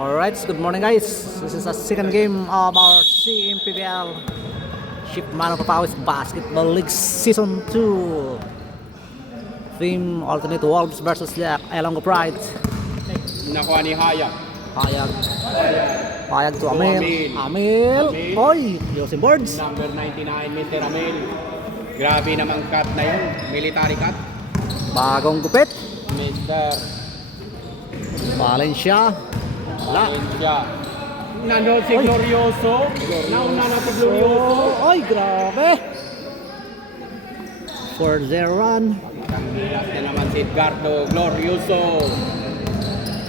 Alright, good morning guys. This is the second game of our CMPBL Ship Mano Papawis Basketball League Season 2. Theme Ultimate Wolves versus Elongo Pride. Nakuha ni Hayag. Hayag to Amil. Oy, Yosin Boards. Number 99, Mr. Amil. Grabe namang cut na yun. Military cut. Bagong gupit. Mr. Valencia. Valencia. Nandun si Glorioso. Nauna na si Glorioso. Oy, grabe. 4-0 run. Ang bilas na naman si Edgardo Glorioso.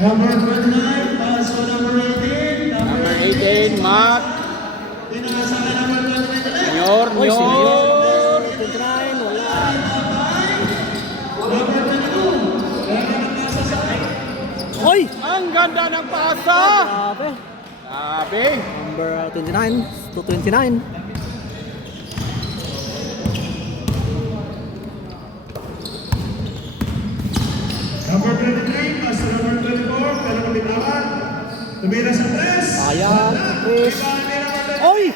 Number 29, pass to number 18. Number 18, Matt. Pinasa na number 29. Nyor. 29, wala. Number 22. Oy! Ang ganda ng pasa. Grabe. Grabe. Number 29 to 29. Number 23, pass to number 24. Pero nabitawan. Tumira sa press. Ayan, Chris. Oy!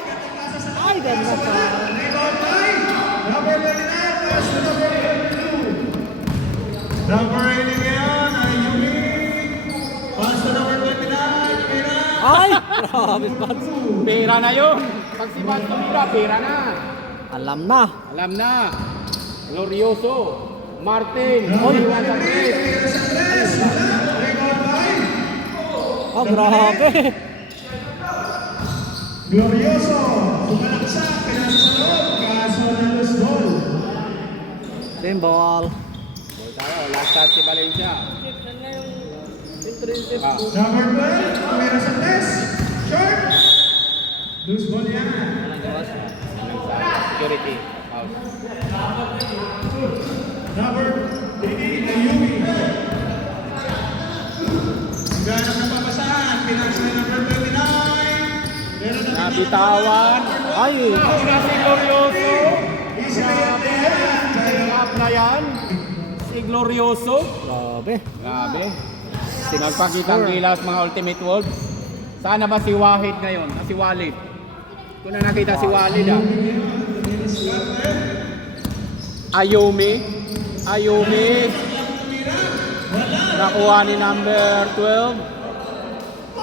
Ay, ganda pa. Rebound time. Number 29, pass to number 22. Number 80 ngayon ay Yumi. Pass to number 29. Tumira. Ay! Grabe, Buds. Pera na yun. Pag si Matt tumira, pera na. Alam na. Alam na. Glorioso. Martin. Oy. Iwan sa press. Tumira sa press. Rebound time. Oh, grabe. Glorioso. Sumalaksak. Pinasa sa loob. Kaso na loose ball. Same ball. Ball tayo. Last shot si Valencia. Ah. Number 12, tumira sa press. Short. Loose ball yan. Security. Out. Number 3, Ayumi. Ganang napapasahan. Pinasa na number 29. Meron na Nabitawan. Ay! Una si Glorioso. Easy na yan na yan. Up na yan. Si Glorioso. Grabe. Grabe. Nagpakitang gilas mga Ultimate Wolves. Sana ba si Wahid ngayon? Si Walid. Kung na nakita si Walid ah. Ayumi. Nakuha ni number 12.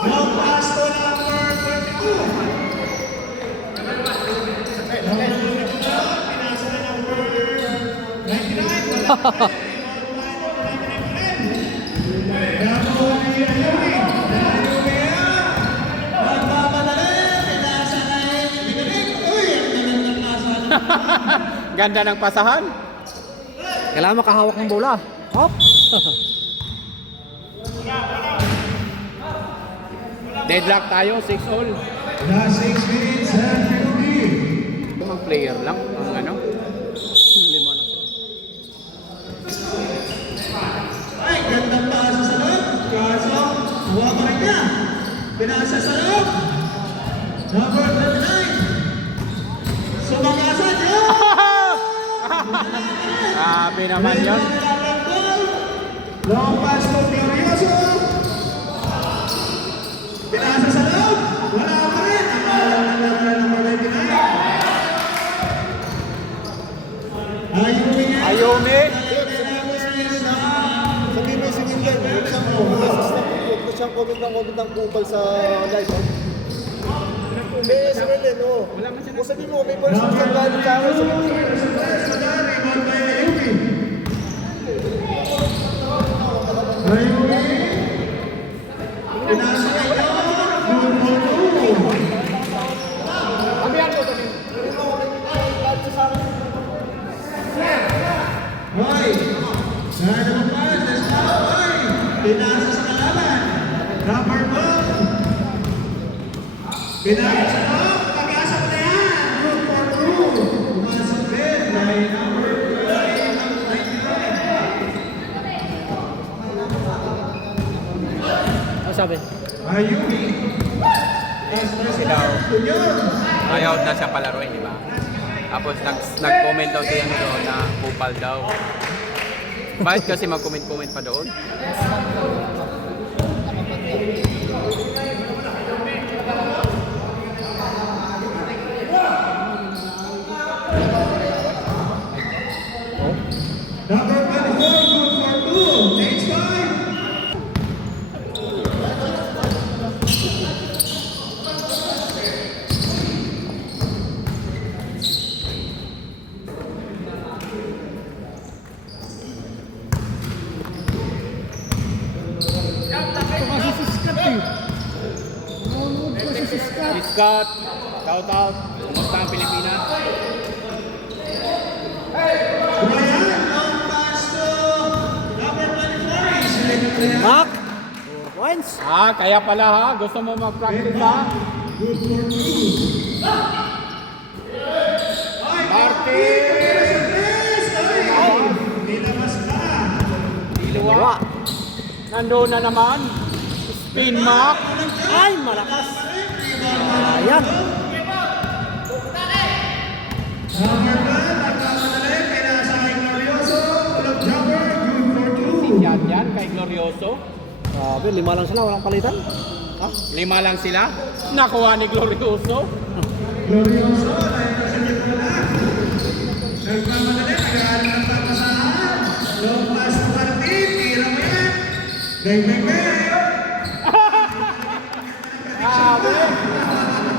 Long pass to number 22. Pinasa na number 99. Nakuha ni Ayumi. Ayumi yan. Nagpapadali. Pinasa na yung binilig. Uy, ang galing ng pasa. Ganda ng pasahan. Kailangan makahawak ng bola. Hop! Deadlock tayo, 6 all. Last 6 minutes and 50. Mga player lang ang ano. Lima lang sila. Ay, gandang pasa sa loob. Kaso, nawa pa rin niya. Pinasa sa loob. Number 39. Sumakasan yun. Grabe naman yun. Long pass to Glorioso. Pinasa sa loob. Wala pa rin. Number 99. Ayumi nga. Ayumi. Sabi mo si William, huwag siyang comment ng kupal sa live. May Sirlen, oo. Kung sabi mo, may person siyang galing sa akin, sabi mo, Rebound by Ayumi. Ayumi. Pinasa ka yun. Good for two. Hoy! Sana naman pa, let's go, hoy! Pinasa sa kalaban. Number 12. Pinasa sa loob. Pag-asa mo na yan. Good for two. Pumasok din. Dahil number 99. Ano sabi? Ayumi. Tunyon. Ayaw na siya palaruin, di ba? Tapos nag-comment daw siya doon na kupal daw. Bakit kasi mag-comment pa doon? Scott, shout out. Kumusta ang Pilipinas? Ryan, long pass to number 24. Selected Ryan. Back. 4 points. Kaya pala ha, gusto mo mag-practice ha? Good for two. Martin! Nilabas na. Diluwa. Nandoon na naman. Spin mark. Ay, malakas. Ayan. Number 1, nagkamadali. Pinasa kay Glorioso. Pull-up jumper. Good for two. Yan kay Glorioso. Grabe, 5 lang sila, walang palitan. Ha? 5 lang sila. Nakuha ni Glorioso. Glorioso. Dahil kasi dito na. Nagkamadali. Nag-aaral ng papasahan. Long pass to Martin. Tira mo yan. Dagdag ka yan.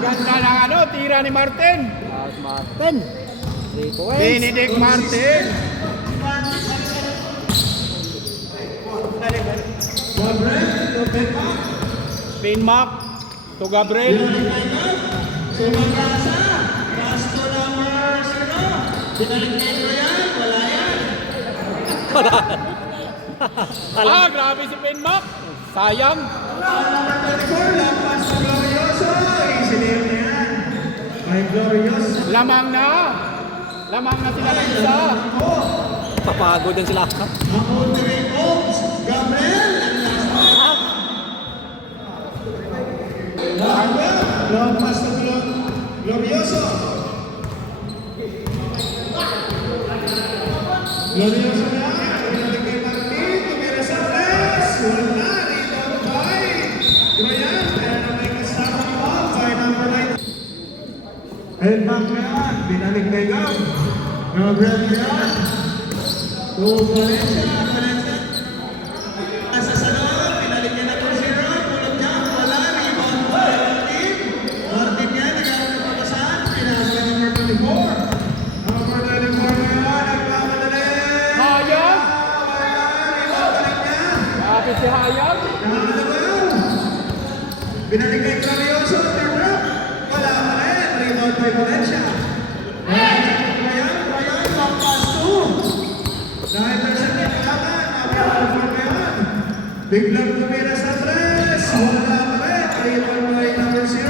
Ganda ng tira ni Martin. Martin. 3 points. Benedict Martin. Gabriel, Lopez pa. Spin mark to Gabriel. Sumagasa. Pass to number 0. Binaligtay ko yan. Wala yan. Grabe si spin mark. Sayang. Number 24, lampas to Glorioso. Easy na yan. May Glorioso. Lamang na sila ng isa. Papagod din sila. Ang ultimate moves. Gabriel. Lampas to Glorioso. Glorioso na. Binaligtay Martin. Tumira sa press. Wala. Rebound by Grayan. Kaya na may kasama pa by number 9. And back na yan. Binaligtay Gab. Gabriel yan. To Valencia. Nasa salon. Binaligtay na 2-0. Pull-up jump. Wala. Rebound by Martin. Martin yan. Nagkaroon ng pagkasan. Pinasa number 24. Number 24 na yan. Nagmamadali. Hayag. Ibabalik niya. Grabe si Hayag. Binaligay Glorioso, turn-up. Wala pa rin. Rebound by Valencia. Ryan, long pass to. Dahil na siya naglaban. Napaka-perform na yan. Biglang tumira sa tres. Wala pa rin. Rebound by number 0.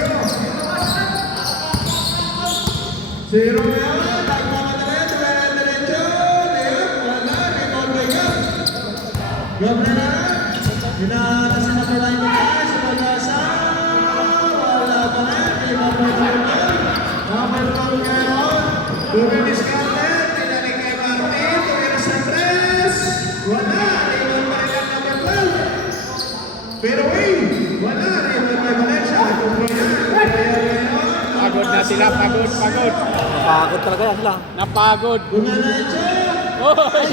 0 na yan. Nagmamadali. Tumira diretso. Wala. Rebound by Gab. Gab na na. Hinahara sa number 9 na tayo. Sa pag-asa. Wala pa rin. Rebound by number 1. Number 12 ngayon. Ruben Scarlett. Pinalig kay Martin. Tumira sa tres. Wala. Rebound by number 12. Pero wala. Rebound by Valencia. Kung yan. Kaya ngayon. Pagod na sila. Pagod. Pagod talaga yan sila. Napagod. Gumalancho. Hoy!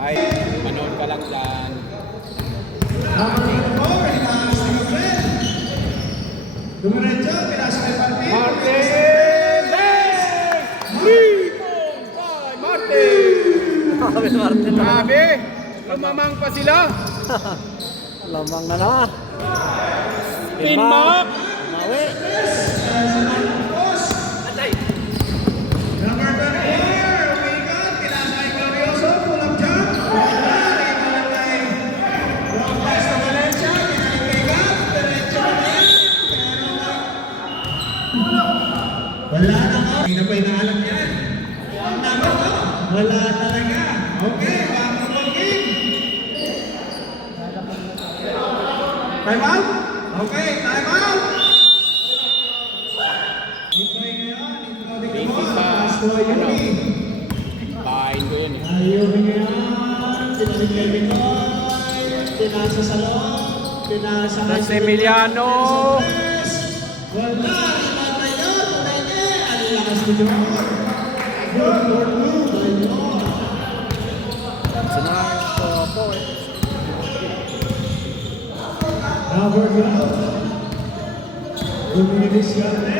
Ay, manood ka lang dyan. Dumiretso, pinasa kay Martin. Martin! Yes! 3-5 Martin! Grabe si Martin. Grabe! Lumamang pa sila. Lamang na naman. Spin mark! Mawi. Number 24, umikat, pinasa kay Glorioso, pull-up jump. Wala, rebound kay Lopez na Valencia, pinalig kay Gab, diretso na yan. Wala na ko. Hindi na pa inaalam yan. Wala talaga. Okay, back to the game. Time out? Okay, time out. Ito'y ngayon, including the ball. Pass to Ayumi. Pain ko yun eh. Ayumi ngayon. Pinalig kay Binoy. Pinasa sa loob. Pinasa kay San Emiliano. Wala. Rebound by Yor. Pwede. Ang lakas ni Yor. Good for two by Yor. Sinang po eh. Number 12. Dominicus Garte.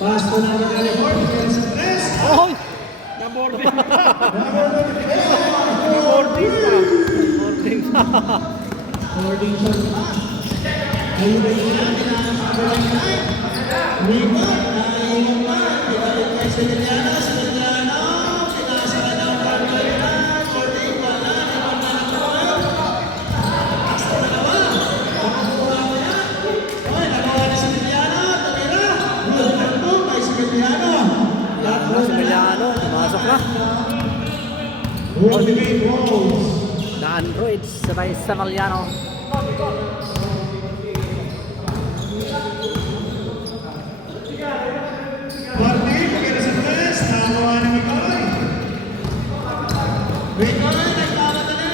Pass to number 24. Sa tres. Oy! Na-boarding pa. Na-boarding pa. Boarding pa. Boarding shot pa. Ayun na yun ang pinakasabi ng night. Rebound, naiwan pa. Pinalik kay Sevillano, Sevillano. Pinasa ka ng Barbarina. Boarding pa na, naman na nakuha. Basta dalawa. Nakakuha mo yan. Oy, nakuha ni Sevillano. Tumira. Rebound to kay Sevillano. Si Emiliano, pumasok na. Ultimate Wolves. Na Android, sabay sa Emiliano. Martin, pagkira sa press, nakakuha ni Mikoy. Mikoy, nagkamatali.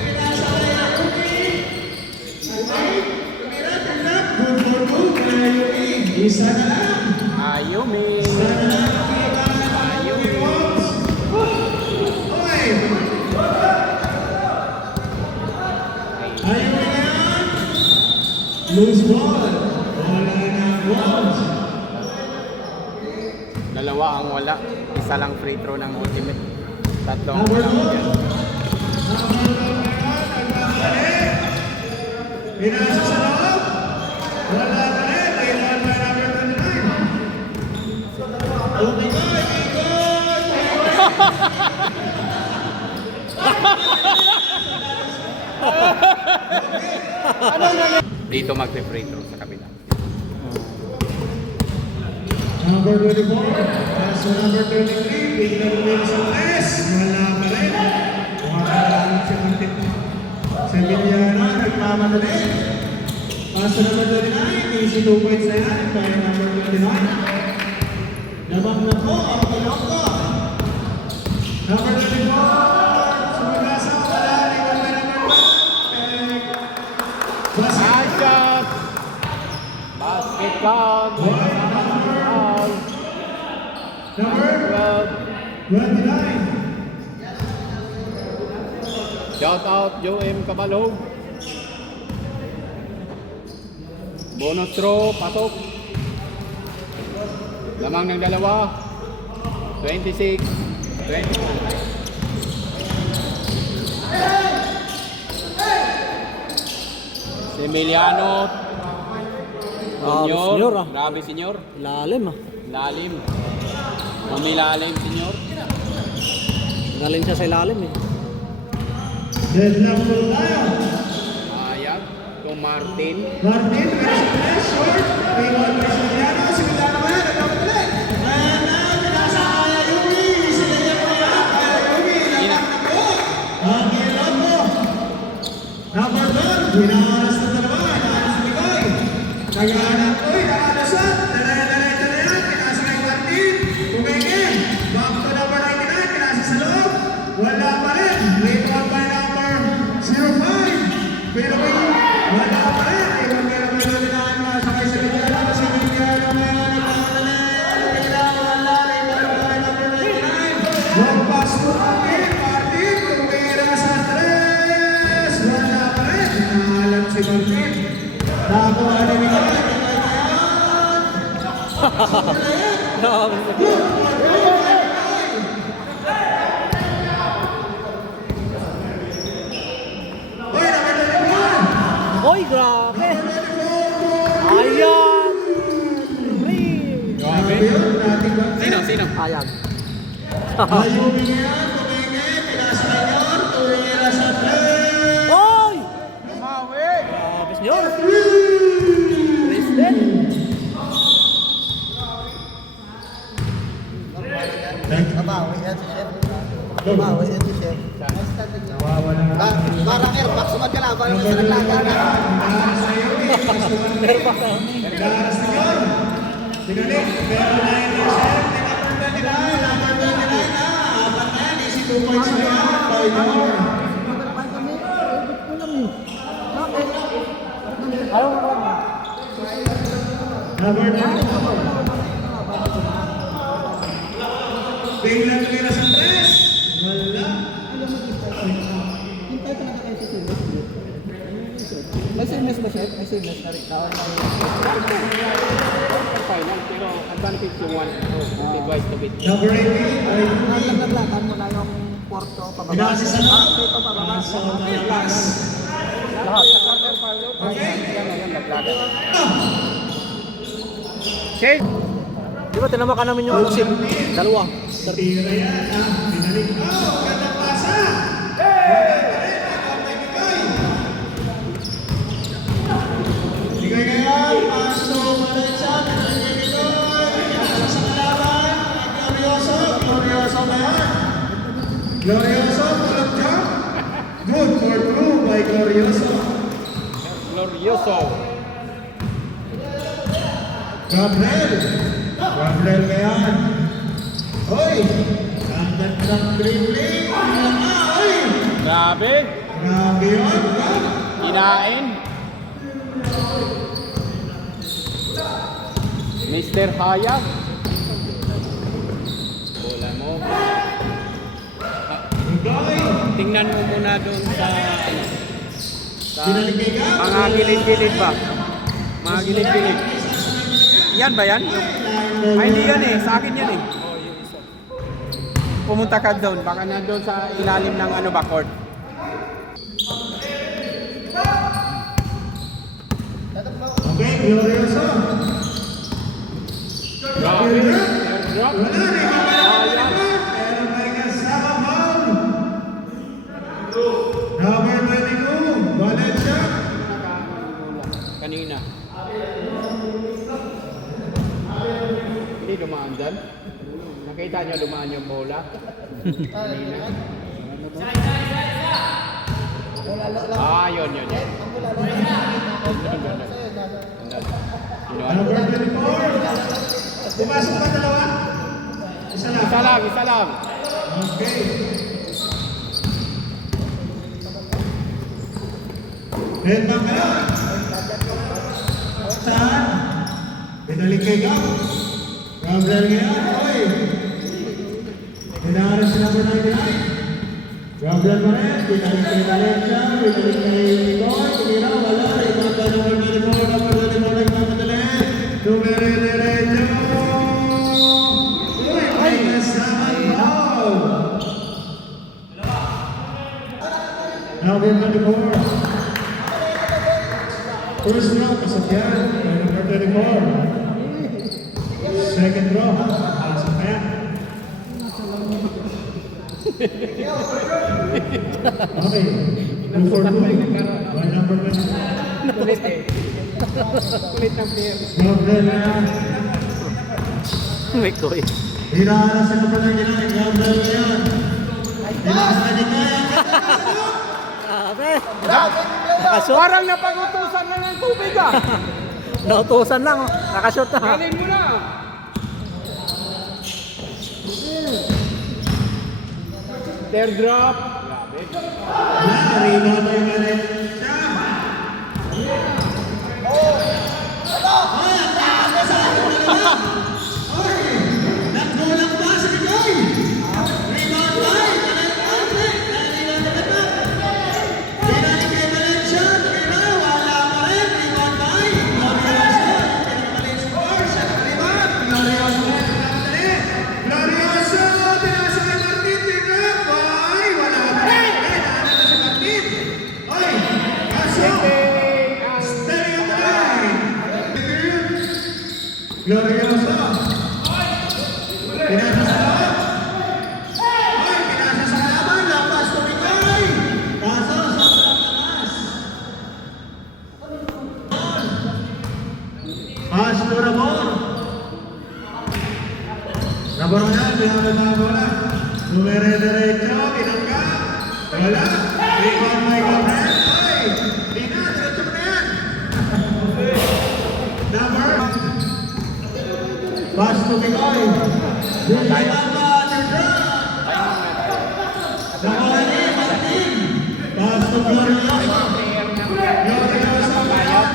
Pinasa kay Yuki. Tumira, tingnan. Good for good kay Yuki. Isa na lang. Ayumi. Isa na lang ang kailangan ng Yuki Wolves. Oy! Ayun na yan. Loose ball. Wala na Wolves. Dalawa ang wala. Isa lang free throw ng ultimate. Tatlong Number wala. 2. Yan. Pinasa sa loob. Wala na rin. Rebound by number 29. Okay, Dito mag-free throw sa kabila. Number 24. Paso number 33. Biglang Wilson S. Wala pa rin. Wala lang si Sevillano. Nagmamadali. Paso number 29. Easy 2 points na yan. By number 29. Lamang na po ang Piloko. Number 24. Sumagasa. Wala. Iwan by number 1. Nice shot! Basket count! Foul! Number 29. Shout out Joe M. Cabalog. Bonus throw, pasok. Lamang ng dalawa. 26, 24. Si Emiliano. Senyor, ah. Grabe, senyor. Lalim ah. Lalim. Umilalim, senyor. Galing siya sa ilalim eh. Deadlock po tayo. Ayag. Kung Martin. Martin, pero sa press, short. Rebound by Sevillano. Sevillano ba yan? Nagkamatali. Ayan na, pinasa kaya Yuki. Sevillano ba yan? Kaya Yuki. Lamang na po. Ang ilong mo. Number 1. Hinaharas na dalawa. Hinaharas na Mikoy. Naghahanap. Uy, nakalasat. Dala-dala-dala na yan. Pinasa kay Martin. Tumingin. Back to number 99. Pinasa sa loob. Wala pa rin. Rebound by number 05. Pero wala pa rin. Ibang meron may luminahan mo sa kay Sevillano. Sevillano ngayon. Nagkamatali. Sevillano wala. Rebound by number 99. Long pass to Martin. Martin. Tumira sa 3. Wala pa rin. Hinahalan si Martin. Nakuha ni Mikoy. Uy, number 24. Oy, grabe! Ayan! Three! Grabe. Sino? Ayan. Ayumi niya, tumingin, pinasa na yun, tumira sa 3. Oy! Mawi. Grabe, senyor! President! Mabawi yan si Chef. Mabawi yan si Chef. Parang airbox, magkalaban naman sa naglaga na. Nagdaras na yun, nagdaras na yun. Tinalik, pero 9 percent, number 29 na, apat na yan, easy 2 points na yan, by number. Number 9. Biglang tumira sa 3. Wala. Kasi SMS ba siya? SMS na rin. Final, pero advantage yung one. Advice to bit. Number 18, ay Naglaglagan mo na yung Porto pababa. Inaasisa na. Dito pababa. Paso Malakas. Lahat. Sa quarter final. Yan, naglaga. Shane! Di ba tinamaan namin yung sim? Dalawa. Tira yan, ha? Binalik. Oh, gandang pasa! Bigay ngayon, paso Valencia, binalik nito. Pinasa sa kalaban, Glorioso, Glorioso na yan. Glorioso, pull-up jump. Good for two by Glorioso. Glorioso. Gabriel ngayon. Hoy! Ang gandang dribbling. Oy! Grabe. Grabe yun. Kinain. Mr. Hayag. Bola mo. Goy! Tingnan mo muna doon sa Binalik kay Gab. mga gilid-gilid ba? Mga gilid-gilid. Yan ba yan? Ay, hindi yan eh. Sa akin yan eh. Pumunta ka doon. Baka nandun sa ilalim ng ano ba, court. Okay, Glorioso. Grabe. Drop. Wala rin mga pero may kasama foul. Number 22, Valencia. Kanina. Hindi dumaan dyan. Nakita niyo dumaan yung bola. Kanina. Yun. Number 24. Pumasok pa dalawa? Isa lang. Isa lang. Okay. Bentang ka na. Saan? Binalik kay Gab. Gabriel ngayon. Oy! Pinaharas si number 99. Gabriel pa rin. Binalik kay Valencia. Binalik kay Nicoy. Tumira. Wala. Rebound by number 24. Number 24 nagmamadali. Numero derecho. Uy! May kasama foul. Number 24. First row, kasakyan. Number 24. Second row, kasakyan. Okay. 2 for 2. One number 1. Kulit eh. Kulit ng player. Gabriel na. May koy. Hinaharas sa number 99. Gabriel na yan. Hinaharas na yan. Grabe. Nakashoot. Parang napag-utusan na ng tubig ah. Nautusan lang. Oh. Nakashoot na. Galing mo na. Teardrop. Grabe. Rebound by Valencia. Nagkulang ba sa Nicoy? Rebound by Valencia. Binalik kay Valencia. Tumira. Wala pa rin. Rebound by Glorioso. Pinagmaling score. Siya nakalibag. Glorioso. Glorioso. Tinasa kay Martin. Tingnan. Ay, wala pa rin. Naanala si Martin. Oy, kaso. Stay on the line. Glorioso. Pinasa sa loob. Ay, pinasa sa laban. Lapas tumikoy. Kaso, sobrang lakas. Pass to Ramon. Ramon yan, pinasa mga bola. Numero derecho, binangga. Wala. Rebound by Gabriel. Ay, Lina, diretso mo na yan. Number. Pass to Mikoy. Bumaba, Teardrop. Nakawali, Martin. Pass to Glorioso. Glorioso, Bayan.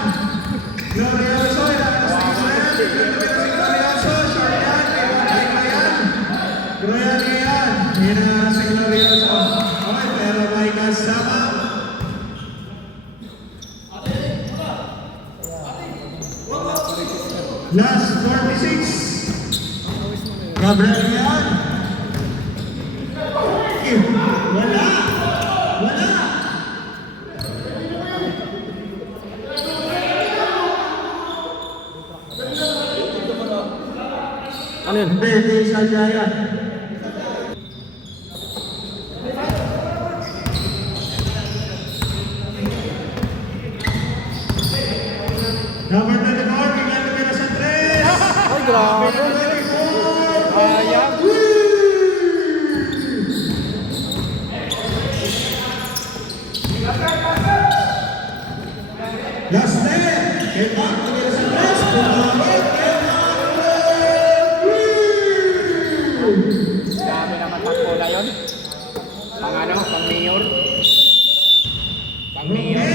Glorioso, ilakas ni Israel. Glorioso, short yan. Balik na yan. Groyan yan. Hinaharas si Glorioso. Okay, pero may kasama. Last 46. Gabriel yan. Wala. Wala. Ano yun? Hindi sadya yan. Number 24, bigyan na sa 3. Ay, grabe. Sayang. Last 10. Kay Mark, bigyan sa 3. Tumawag kay Grabe naman pagbola yun. Pang ano, pang mayor. Pang mayor.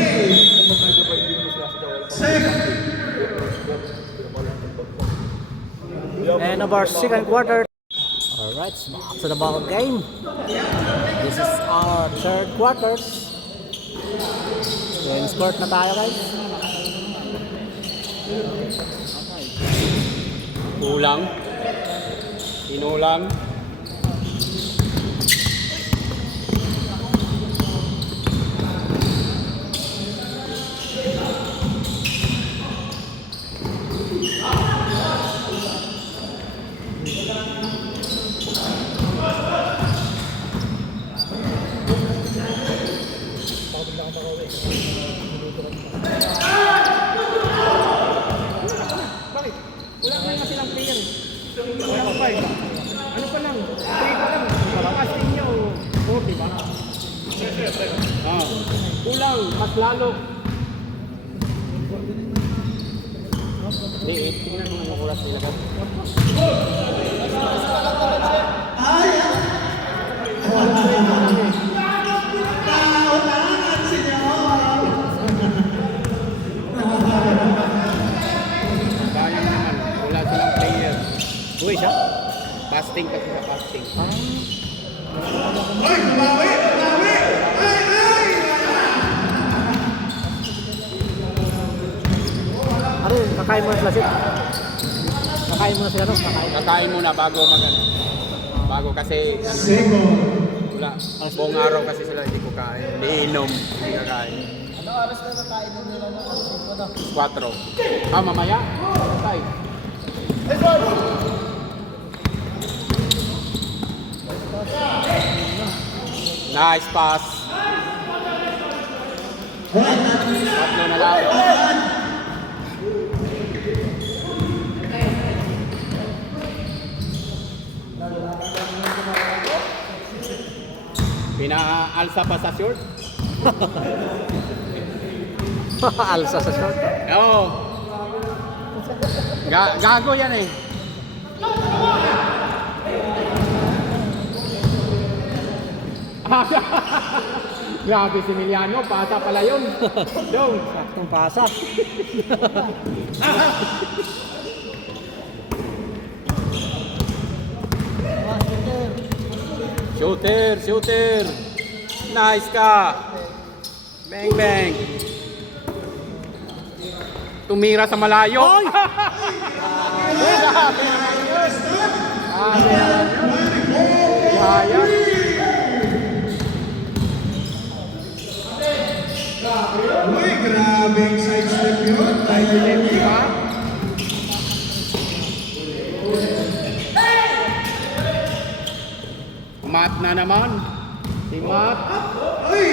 And of our second quarter. Alright, back to the ball game. This is our third quarters. Win scored na tayo guys. Kulang. Kinulang. Bakit? Wala na nga silang player. Wala pa pa eh. Ano pa lang? 3 pa lang. Pakasting nyo. 4, di ba? Kulang. Mas lalo. Hindi, tingnan mo ang oras nila. Paulangan, senyor. Sayang naman. Wala silang player. Uy, siya? Fasting kasi sa fasting. Ay, bumawi! Bumawi! Ay, ay! Ano yun? Kakain mo na sila sila. Kakain mo na sila no? Kakain. Kakain muna bago mag-ano. Bago kasi ano, Sego. wala. Buong araw kasi sila hindi ko kain. Hindi inom. Hindi kakain. Ano oras na nakain nila na? 4. Ah, mamaya? Tay. Nice pass. Tatlo na lang. Pinaalsa pa sa short? Alsa sa short. Oo. Gago yan eh. Grabe si Emiliano, pasa pala yun. Dong. Saktong pasa. Shooter, shooter. Nice ka. Bang, bang. Tumira sa malayo. Ay! Hayag. Uy, grabing sidestep yun. Tayo Diba? Matt na naman. Si Matt. Uy!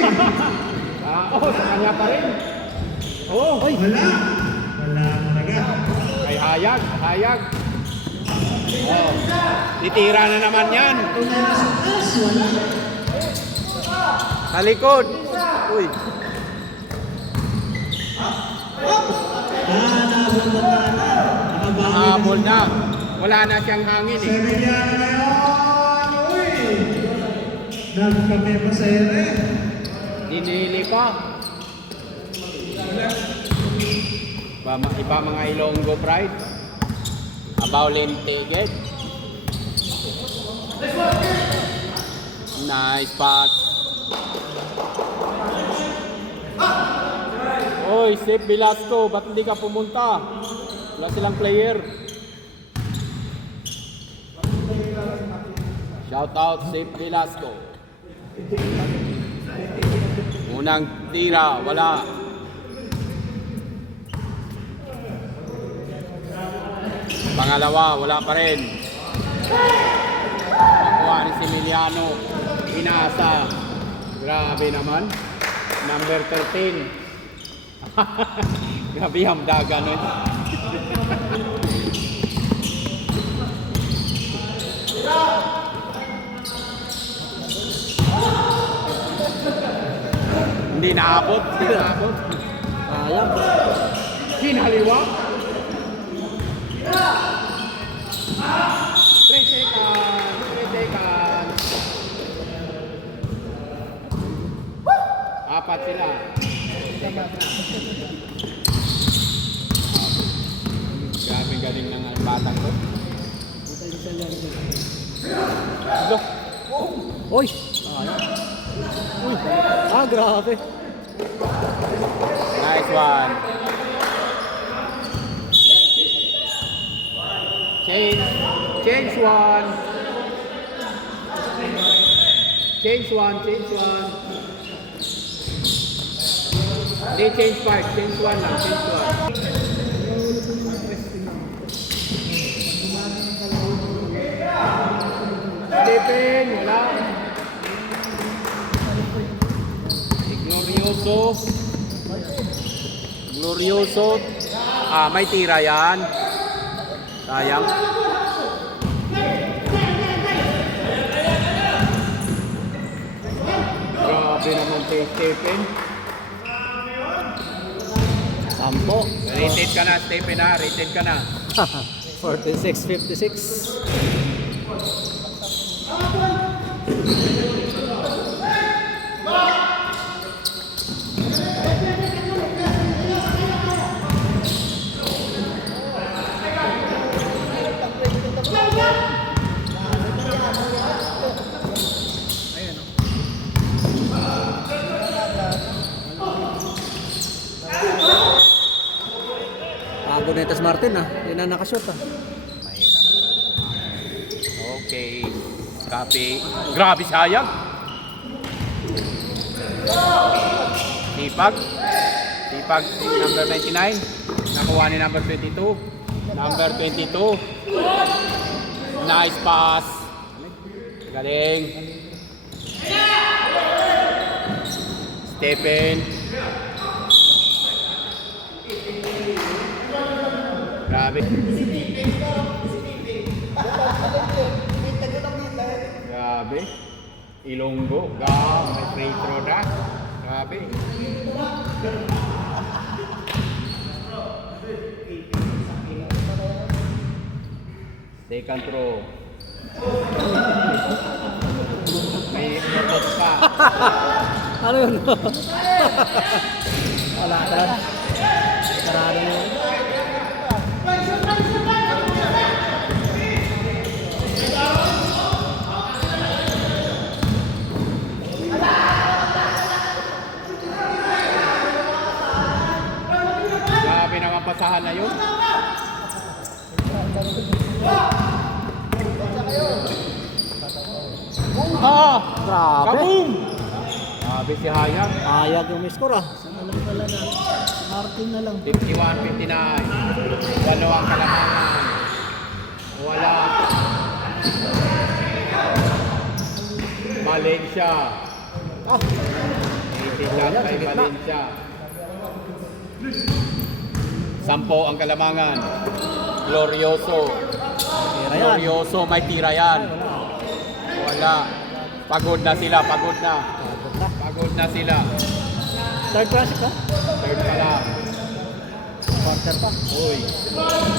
Sa kanya pa rin. Oh, Wala. Wala talaga. kay Hayag, Hayag. Oh, titira na naman yan. Tumira sa taas, wala. Sa likod. Uy. Nabot na talaga. Nakahabol na. Wala na siyang hangin eh. Semillano ngayon. Uy! Nagkape pa sa ere. Dinili pa. Iba mga Ilonggo Pride. Abaw Lenteged. Nice pass. Oy, Sip Velasco, ba't hindi ka pumunta? Wala silang player. Shout out Safe Velasco. Unang tira, wala. Pangalawa, wala pa rin. Nakuha ni Similiano. Inasa. Grabe naman. Number 13. Grabe hamdaga nun. Hindi naabot. Hindi naabot. Sayang. Hinaliwa. 3 seconds. 3 seconds. Apat sila. Grabe galing ng batang ko. Look. Uy! Uy! Ah, grabe. Nice one. Change. Change one. Change one. Change one. Hindi change part. Change one lang. Change one. Stephen. Wala. Glorioso. Glorioso. Ah, may tira yan. Sayang. Grabe naman kay Stephen. Sampo. Rated ka na, Stephen ha. Rated ka na. 46-56. Bago na itas Martin ah. Yun na nakashoot ah. Mahirap. Okay. Copy. Grabe sayang. Sipag. Sipag si number 99. Nakuha ni number 22. Number 22. Nice pass. Galing. Stephen. Grabe. Grabe. Ilonggo. May free throw na. Grabe. Second throw. May notot pa. Ano yun? Wala ka lang. Sarado mo. Grabe naman pasahan na yun. Ah! Grabe. Kaboom! Grabe si Hayag. Ayag yung may score ah. Martin na lang. 51-59. Walo ang kalamangan. Wala. Valencia. Ah! 80 shot kay Valencia. 10 ang kalamangan. Glorioso. Tira yan. Glorioso, may tira yan. Wala. Pagod na sila, pagod na. Pagod na sila. Third classic ah. Third pa lang. Quarter pa. Uy,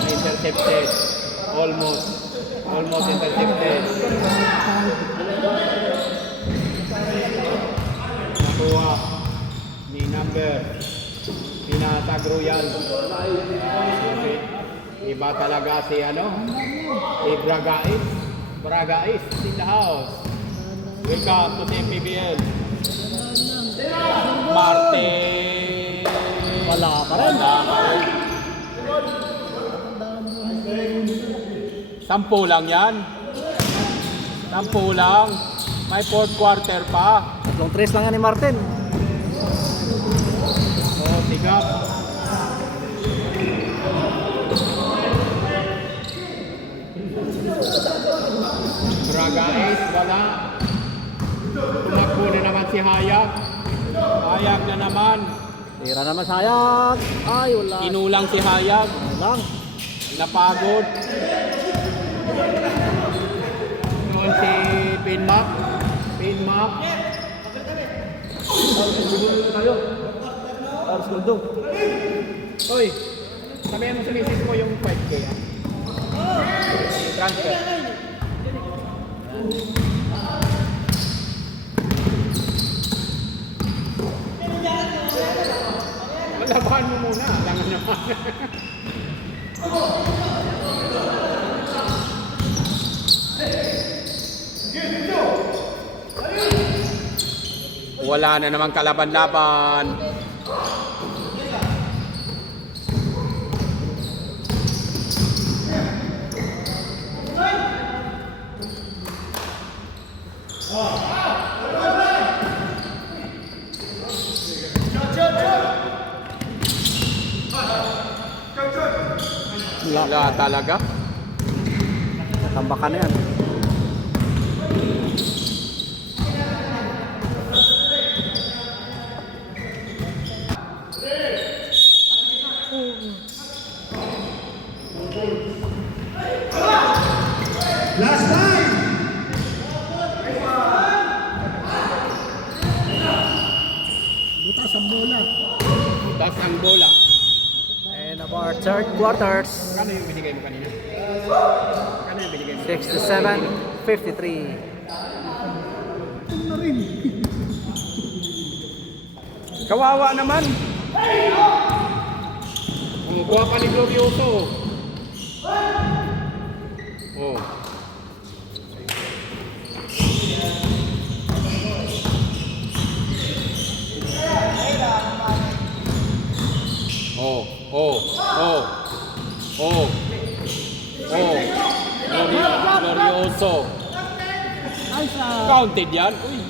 intercepted. Almost. Almost intercepted. Nakuha ni number. Pinatag Royal. Okay. Iba talaga si ano? Si Bragais. Bragais in the house. Welcome to the MPBL. Martin. Wala pa rin. 10 lang yan. 10 lang. May fourth quarter pa. Tatlong tres lang yan ni Martin. Oh, tigap. Bragais, wala. Tumakbo na naman si Hayag. Hayag na naman. Tira naman sayang. Ay, wala. Inulang si Hayag. Lang. Napagod. Noon si Pinmac. Pinmac. Aros Goldo. Hoy, sabihin mo sa misis mo yung 5K. Transfer. Malabahan mo muna. Langan naman. Wala na namang kalaban-laban. Wala talaga. Tambakan na yan. Last time! Butas ang bola. Butas ang bola. And of our third quarters. Kano yung binigay mo kanina? Kano yung binigay mo? 67-53. Kawawa naman. Oh, kuha pa ni Glorioso. Oh. Oh, oh, oh. Oh. Oh. Glorioso. Counted yan. Uy.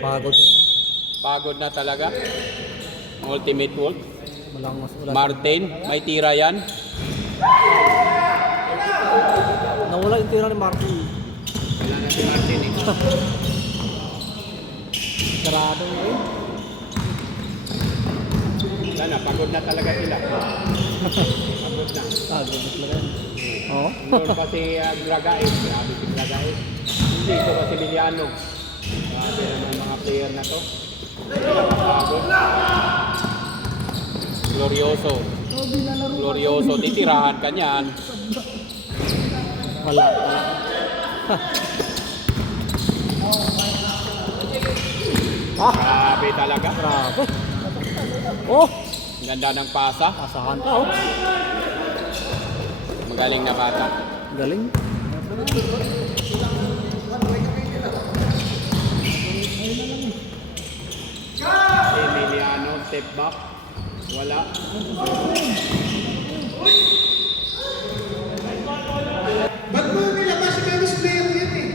Pagod. Pagod na talaga. Ultimate Wolf. Walang mas ulan. Martin, may tira yan. Nawala yung tira ni Martin. Wala na si Martin eh. Sarado na yun. Wala na, pagod na talaga sila. Pagod na. Pagod na talaga yan. Oo. Doon pa si Bragais. Grabe si Bragais. Hindi, ito pa si Miliano. Grabe naman mga player na to. Pagod. Glorioso. Glorioso, titirahan ka niyan. Wala. Grabe talaga. Grabe. Oh! Ang ganda ng pasa. Asahan pa oh. Magaling na bata. Galing. Emiliano, step back. Wala. Ba't mo nilabas si Venus player yun eh?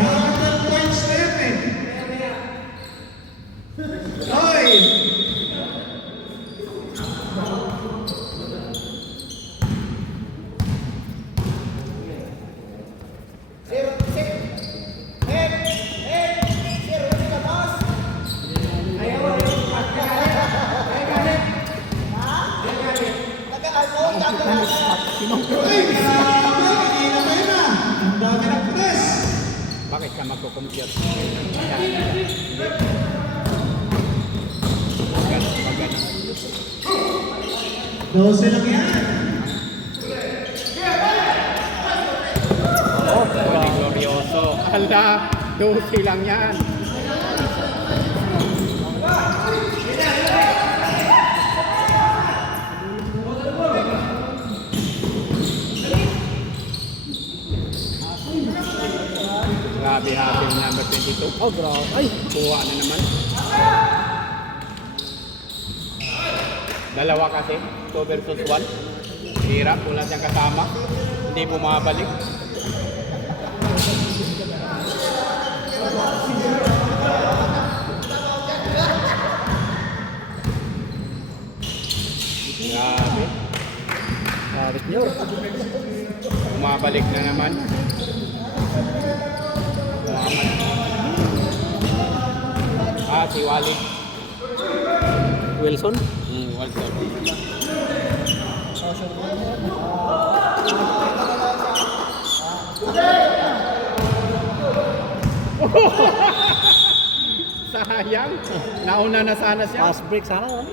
Gagawin ng points na yun eh. Oy! Uy, grabe! Kanina pa yun ah! Ang dami ng press! Bakit ka magko-compute? 12 lang yan! Oh, Glorioso. Ala, 12 lang yan. Grabe yung number 22. Oh, grabe. Ay, Kuha na naman. Dalawa kasi, 2 versus 1. Hirap, wala siyang kasama. Hindi bumabalik. Grabe. grabe nyo. Bumabalik na naman. Salamat. Si Walid. Wilson. Walter. Sayang. Nauna na sana siya. Fast break sana. Oh.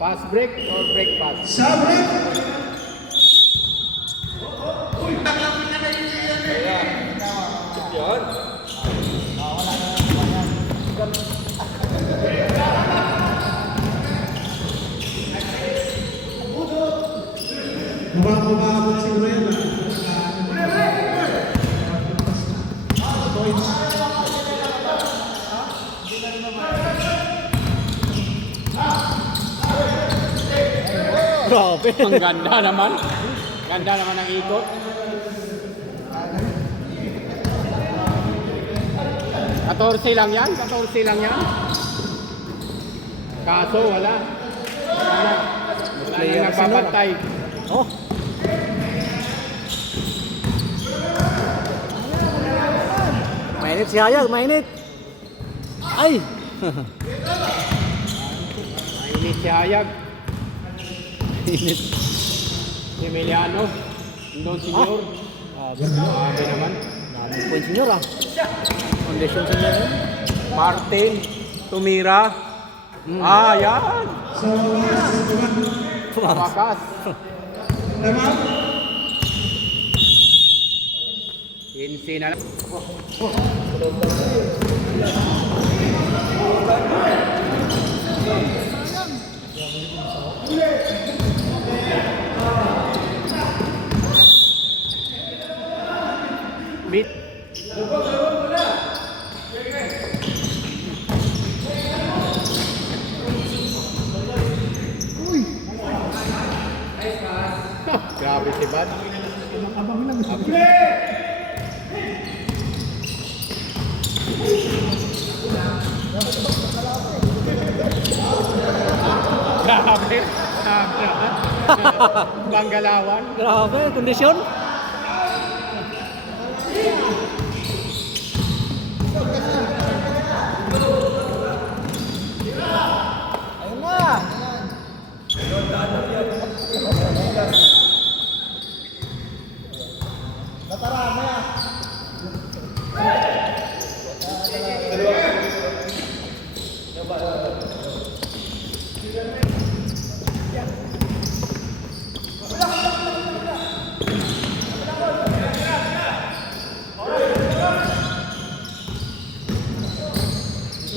Fast break or break fast? Sabre! Mabababot siguro yan. Grabe. Ang ganda naman. Ganda naman ang ikot. Katorse lang yan. 14 lang yan. Kaso wala. Wala na nagpapantay. Oh. Mainit si Hayag, mainit. Ay. Mainit si Hayag. Init. Si Emiliano. Doon senior. Grabe naman. Daming points nyo ah. Condition sa nyo. Martin. Tumira. Yan. So, Wakas. naman. 15 na lang. Meet. Grabe si Bad. Grabe. Banggalawan. Grabe, kondisyon. Ayun na.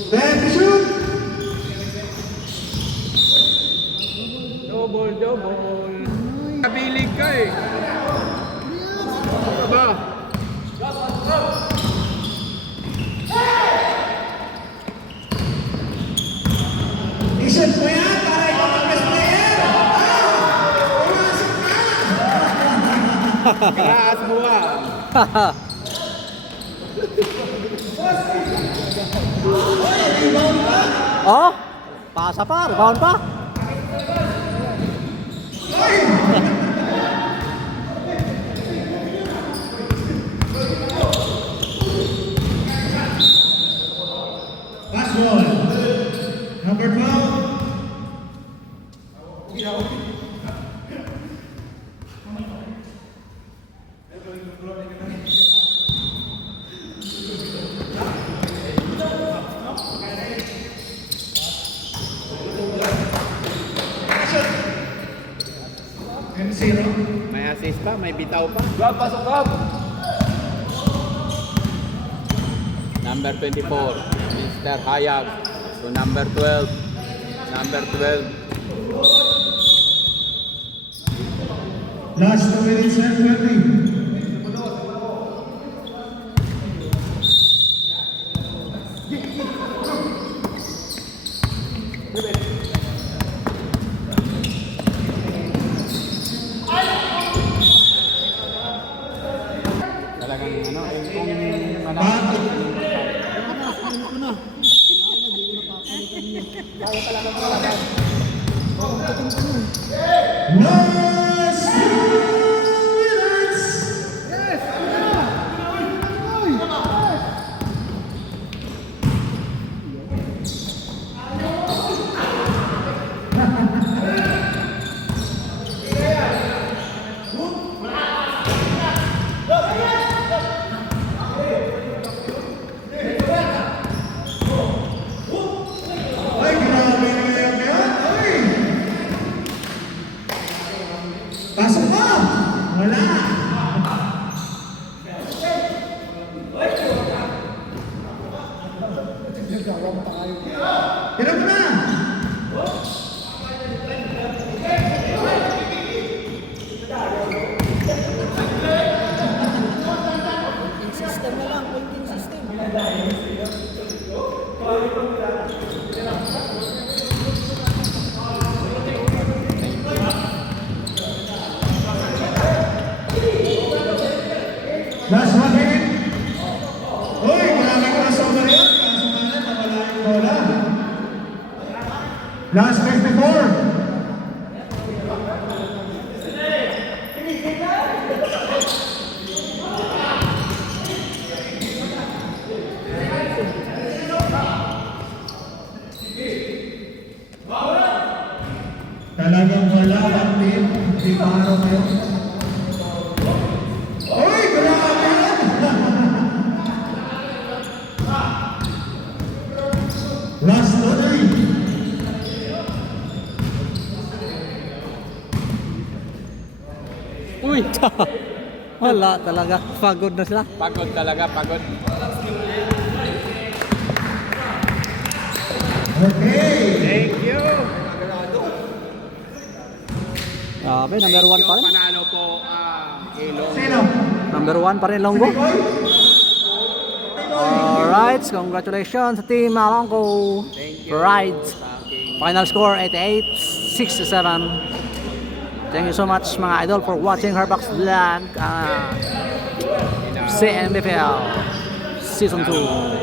Then shoot! Double. Kabilig ka eh. Ano ba? Isip mo yan para ikaw ang best player! Graas mo ah. Oh, pasa pa, rebound pa. Last ball. Number 12. And 0. May assist pa, may bitaw pa. Pasok Gab! Number 24, Mr. Hayag. To number 12. Number 12. Last 2 minutes and 20. Last 2 minutes. Ay, grabe yung layup yan. Ay! Pasok mo! Wala! Hirap na! System na lang, pointing system. Last 1 minute. Uy, maraming crossover yan. Kaso nga na, nawala yung bola. Last 54. Talagang wala ang team. Di paro kayo. Uy, grabe yan! Last 2-3. Uy! Wala talaga. Pagod na sila. Pagod talaga, pagod. Okay. Thank you! Grabe, number 1 pa rin. Panalo po, Ilong. Sino? Number 1 pa rin Longgo. Alright, congratulations sa Team Alonggo. Thank you. Right. Final score 88-67. Thank you so much mga idol for watching Herbox Vlog. CMBPL Season 2.